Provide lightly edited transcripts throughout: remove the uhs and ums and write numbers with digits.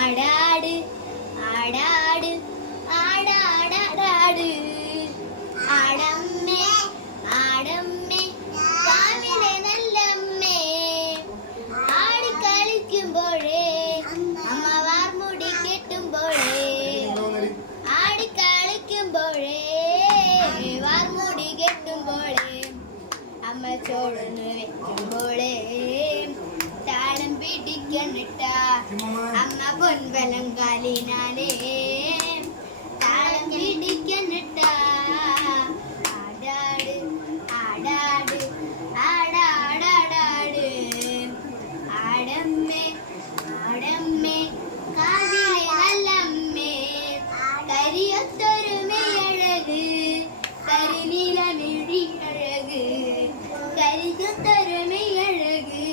ആടാട് ആടാട് ആടാടാടാട് ആടമ്മേ ആടമ്മേ കാവിലെ നല്ലമ്മേ ആടിക്കളിക്കുമ്പോഴേ അമ്മ വാർമുടി കെട്ടുമ്പോഴേ ആടിക്കളിക്കുമ്പോഴേ വാർമുടി കെട്ടുമ്പോഴേ അമ്മ ചോടുന്നു വെക്കുമ്പോഴേ താളം പിടിക്കണ്ടിട്ട അമ്മ പൊൻവലം കാലിനാലേ താളം പിടിക്കണ്ടിട്ട ആടാട് ആടാട് ആടാടാടാട് ആടമ്മേ ആടമ്മേ കാവിലെ നല്ലമ്മേ കരിയൊത്തൊരു മെയ്യഴക് കരിനീലമിഴി അഴക് കരിയൊത്തൊരു മെയ്യഴക്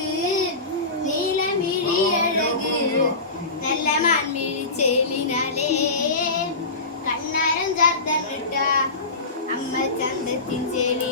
നീലമിഴി അഴക് നല്ല മാൻമിഴി ചേലിനാലേ കണ്ണാരം ചാർത്തന്നിട്ട അമ്മ ചന്തത്തിൻ ചേലി